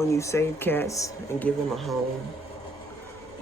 when you save cats and give them a home,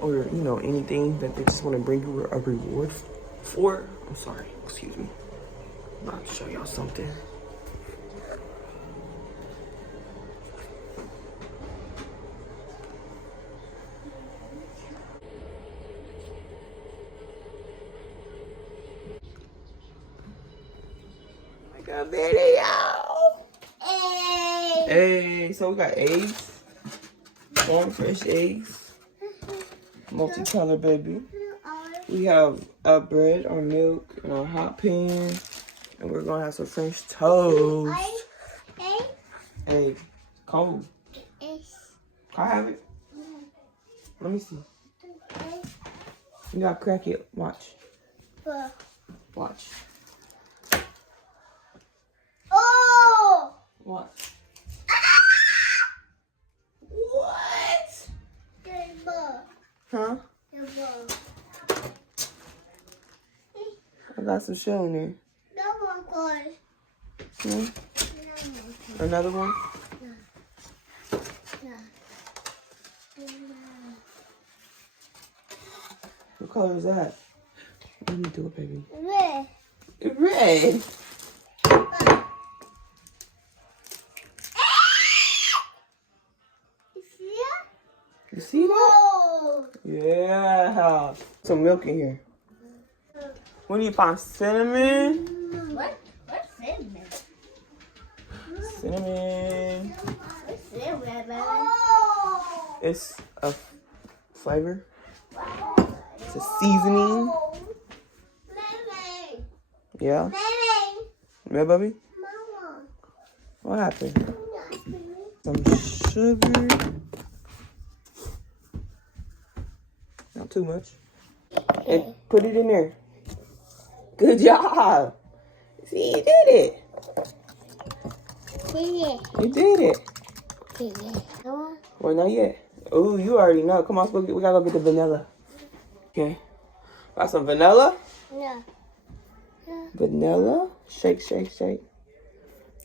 or you know, anything that they just want to bring you a reward for. I'm sorry, excuse me. I'm about to show y'all something. Like a video. Hey, so we got eggs, warm fresh eggs, multicolored baby. We have our bread, our milk, and our hot pan, and we're gonna have some French toast. Hey, cold. Can I have it? Let me see. You gotta crack it. Watch. Watch. Oh! What? Huh? I got some shell in there. Hmm? Another one? What color is that? Let me do it, baby. Red. Red? You see that? Oh. Yeah. Some milk in here. What do you find? Cinnamon? What? What's cinnamon? Cinnamon. What's cinnamon? Oh. It's a flavor. It's a seasoning. Yeah. Yeah, baby? What happened? Some sugar. Not too much. And put it in there. Good job. See, you did it. You did it. Well, not yet. Oh, you already know. Come on, we gotta go get the vanilla. Okay. Got some vanilla? Yeah. Vanilla. Shake, shake, shake.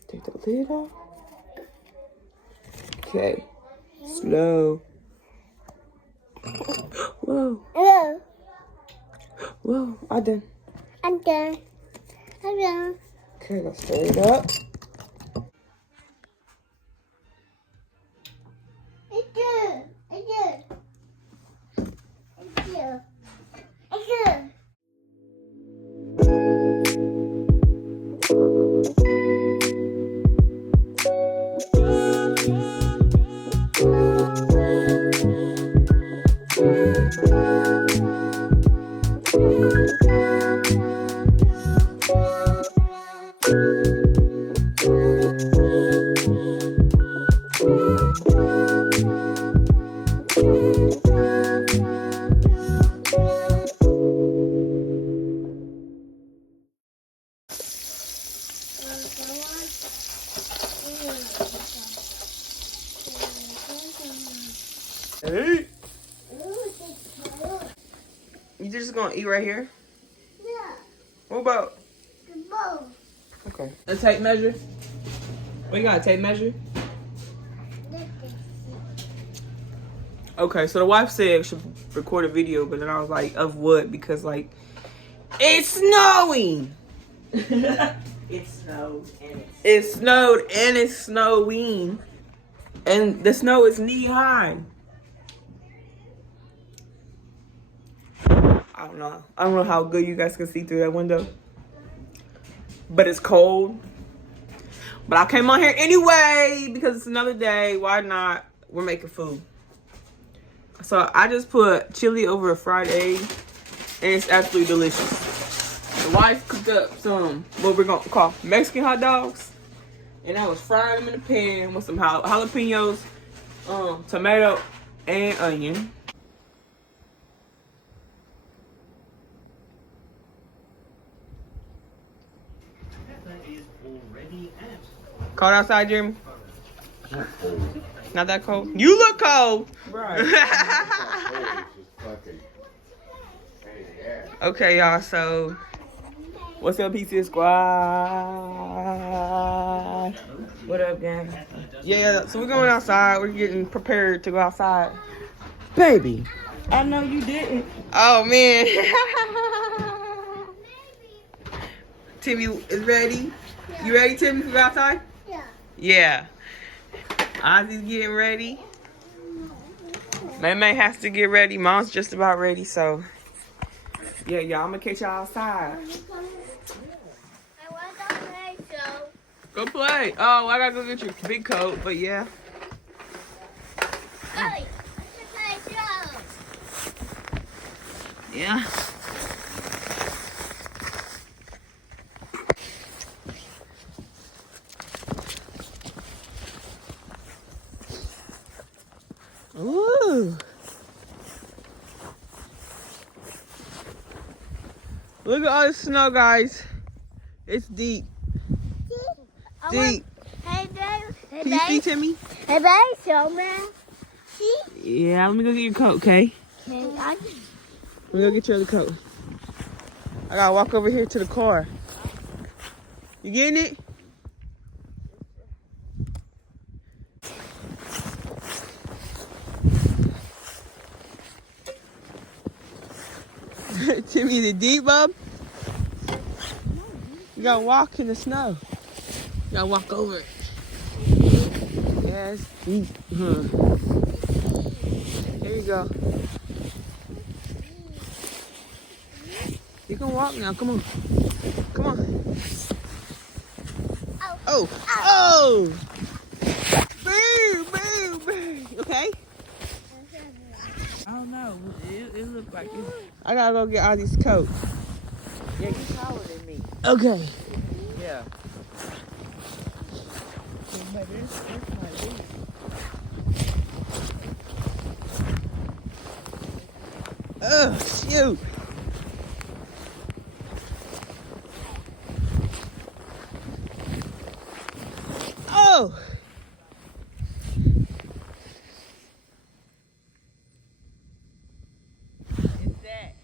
Take the lid off. Okay. Slow. Whoa. Hello. Whoa. I'm done. I'm done. I'm done. Okay, let's stir it up. It's good. It's good. It's good. It's good. Hey. You just gonna eat right here? Yeah. What about? The bowl. Okay. A tape measure? We got a tape measure? Okay, so the wife said I should record a video, but then I was like, of what? Because, like, it's snowing! It snowed and It snowed and it's snowing. And the snow is knee high. I don't know. I don't know how good you guys can see through that window. But it's cold. But I came on here anyway because it's another day. Why not? We're making food. So I just put chili over a fried egg. And it's absolutely delicious. The wife cooked up some, what we're going to call Mexican hot dogs. And I was frying them in the pan with some jalapenos, tomato, and onion. Cold outside, Jeremy? Not that cold? You look cold. right. Okay, y'all, so what's up, PC Squad? What up, gang? Yeah, so we're going outside. We're getting prepared to go outside. Baby, I know you didn't. Oh, man. Timmy is ready. You ready, Timmy, to go outside? Yeah. Yeah. Ozzy's getting ready. May has to get ready. Mom's just about ready, so. Yeah, y'all, I'm going to catch y'all outside. I want to play show. Go play. Oh, I got to go get your big coat, but yeah. Hey, play show. Yeah. Ooh. Look at all the snow, guys. It's deep. Deep. Hey, babe. Hey, Can you see, Timmy? Hey, babe. Show me. See? Yeah, let me go get your coat, okay? Okay, Let me go get your other coat. I gotta walk over here to the car. You getting it? Timmy, is it deep, bub? You gotta walk in the snow. You gotta walk over it. Yeah, it's deep. Here you go. You can walk now. Come on. Come on. Oh. Oh. Boo, boo, boo. Okay? I don't know. It looked like it. I gotta go get Ozzy's coat. Yeah, you taller than me. Okay. Yeah. But it's my deep. Oh, shoot. Oh. It's that.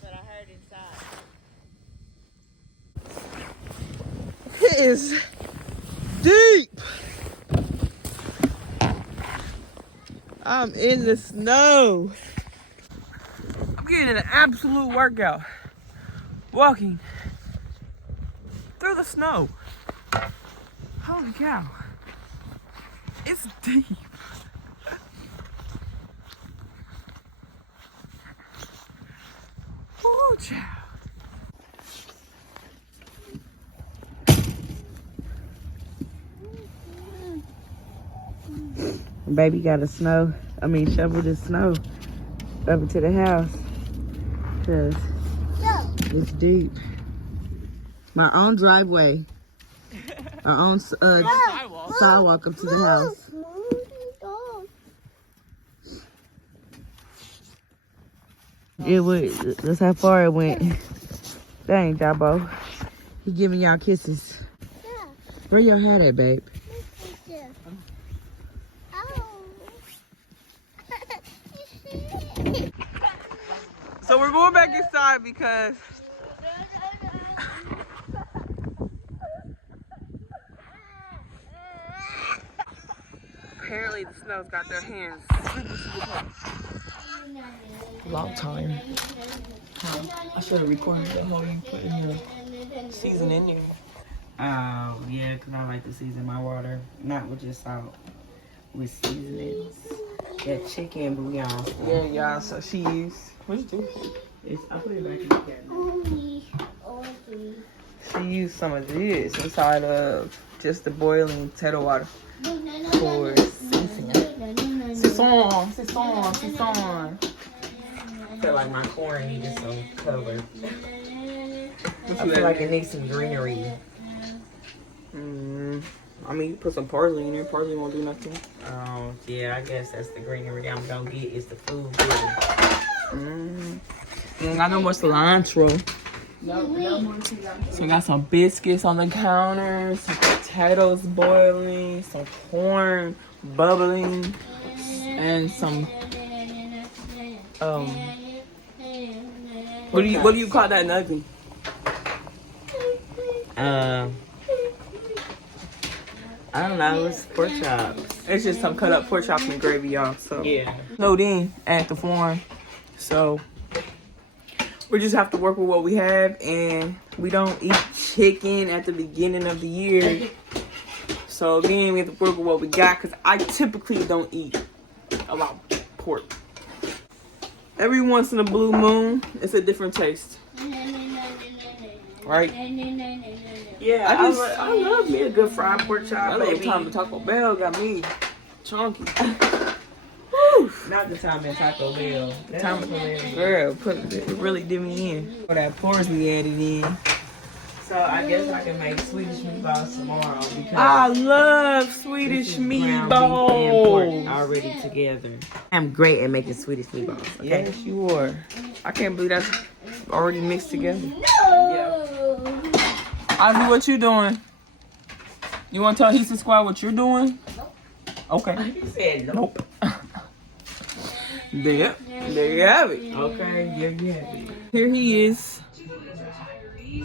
But I heard inside. It is deep. I'm in the snow. I'm getting an absolute workout. Walking through the snow. Holy cow. It's deep. Oh, child. Baby got to shovel the snow over to the house. Cause it's deep. My own driveway. Our own sidewalk up to the house. That's how far it went. Dang, Dabo. He giving y'all kisses. Where your hat at, babe? So we're going back inside because apparently the snow's got their hands long time. I should have recorded the whole you put in the season in there. Oh, yeah, because I like to season my water. Not with just salt. With seasonings. That chicken bouillon. Yeah, y'all. So she used. What'd you do? I put it back in the cabinet. She used some of this inside of just the boiling potato water for seasoning. Sisson. I feel like my corn needed some color. I I feel like it needs some greenery. I mean, you put some parsley in there. Parsley won't do nothing. Oh, yeah, I guess that's the greenery I'm gonna get is the food. Ain't got no more cilantro. So we got some biscuits on the counter, some potatoes boiling, some corn bubbling, and some what do you call that nugget? I don't know. It's pork chops. It's just some cut up pork chops and gravy, y'all. So Yeah. snowed in at the farm, so we just have to work with what we have, and we don't eat chicken at the beginning of the year. So again, we have to work with what we got, because I typically don't eat a lot of pork. Every once in a blue moon, it's a different taste, right? Yeah, I love me a good fried pork chop, That little baby. time at Taco Bell got me chunky. Not the time at Taco Bell. The Time girl, it really did me in. All that pork we added in. So I guess I can make Swedish meatballs tomorrow because I love this Swedish is ground beef and pork meatballs. already together. I'm great at making Swedish meatballs. Okay. Yes, you are. I can't believe that's already mixed together. Ozzy, what you doing? You want to tell Houston Squad what you're doing? Okay. You said no. Nope. There you have it. Okay, yeah, yeah. Here he is,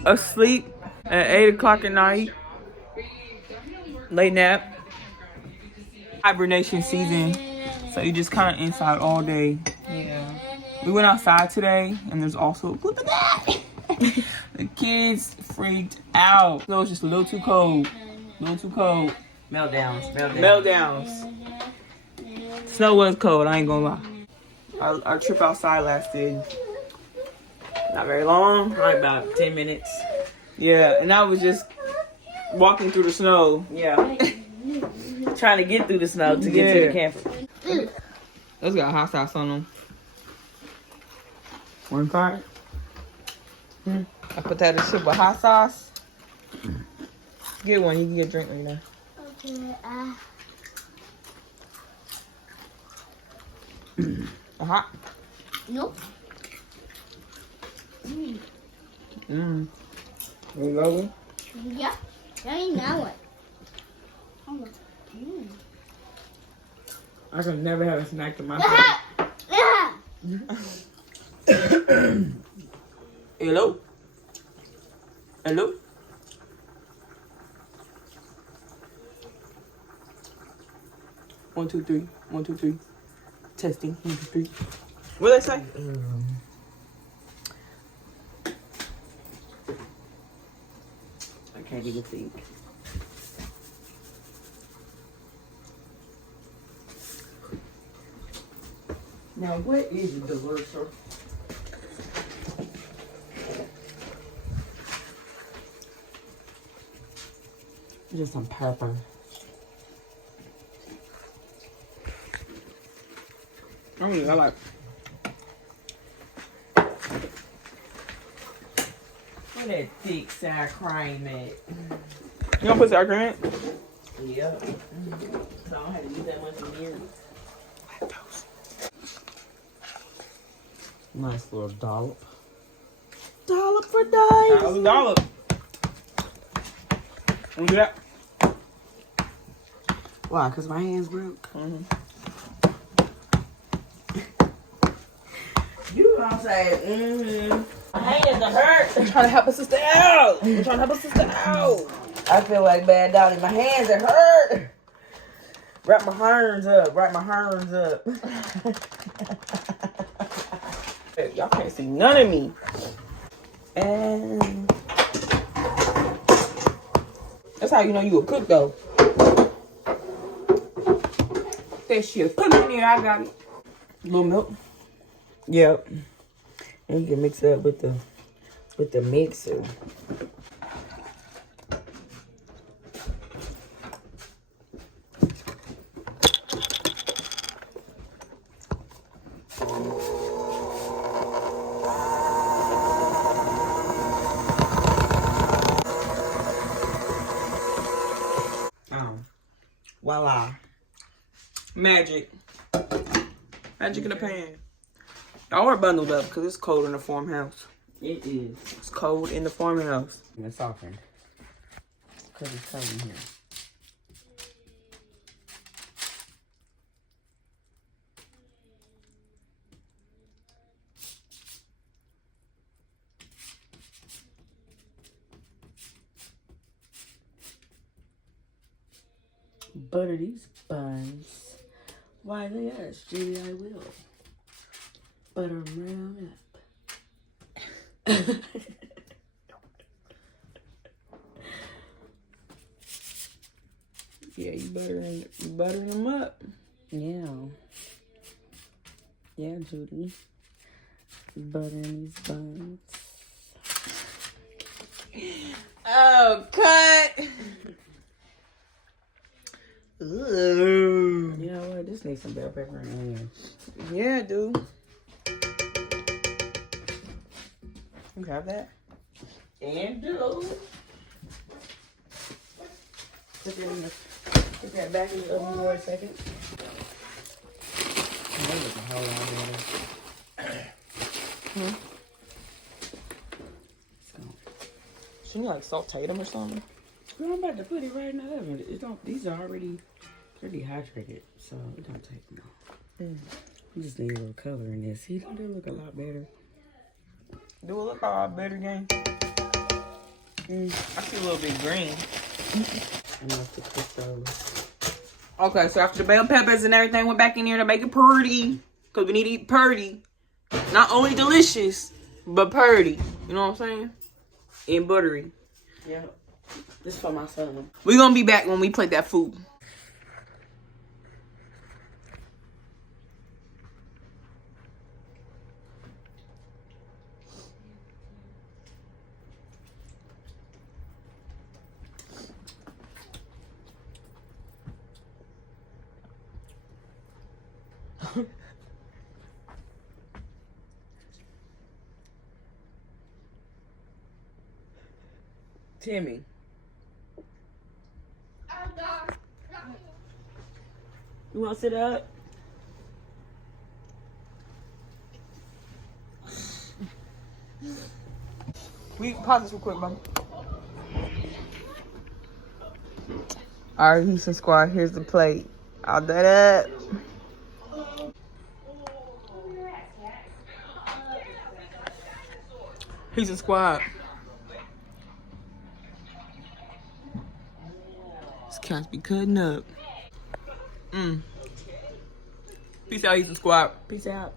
asleep at 8 o'clock at night. Late nap. Hibernation season. So you just kind of inside all day. Yeah. We went outside today, and there's also, look at that! The kids freaked out. So it's just a little too cold. A little too cold. Meltdowns. Meltdowns. Snow was cold, I ain't gonna lie. Our trip outside lasted not very long. Probably about 10 minutes. Yeah, and I was just walking through the snow. Yeah. Trying to get through the snow to get to the camper. Those got hot sauce on them. One card. I put that in shit with hot sauce. Get one, you can get a drink right now. Okay. Hot. Nope. You love it? Yeah. I ain't that one. I can never have a snack in my face. Hello? Hello? One, two, three. 1, 2, 3. Testing. 1, 2, 3. What did they say? I can't even think. Now, what is the dessert, sir? Just some pepper. I like. Where that thick sour cream at? You gonna put sour cream in it? Yeah. So I don't have to use that much in here. Nice little dollop. Dollop for dice. Dollop. Want to do that? Why? Because my hands broke. You know what I'm saying? My hands are hurt. I'm trying to help a sister out. I feel like Bad Dolly. My hands are hurt. Wrap my hands up. Hey, y'all can't see none of me. And That's how you know you a cook, though. That shit. Put it in there. I got it. A little milk. yep. And you can mix it up with the mixer. Voila. Magic. Magic in the pan. Y'all are bundled up because it's cold in the farmhouse. It is. It's cold in the farmhouse. And it's softened. Because it's cold in here. butter these buns. Why they ask, Judy, I will. Butter them right on up. Yeah, you buttering them up. Yeah. Yeah, Judy. Buttering these buns. Oh, cut. Ooh. You know what? This needs some bell pepper and onion. Yeah, dude. You have that? And do. Put that back in the oven for a second. That was a whole lot better. Shouldn't you like saute them or something? Girl, I'm about to put it right in the oven. These are already dehydrated, so it don't take long. We just need a little color in this. See, don't they look a lot better? Do it look a lot better, gang? I see a little bit green. Enough to cook those. Okay, so after the bell peppers and everything went back in here to make it pretty, because we need to eat pretty. Not only delicious, but pretty. You know what I'm saying? And buttery. Yeah. This for my son. We're going to be back when we plate that food. Timmy. You want to sit up? We pause this real quick, Mom. All right, Houston Squad, here's the plate. All that up. Houston Squad. These cats be cutting up. Peace out, Houston Squad. Peace out.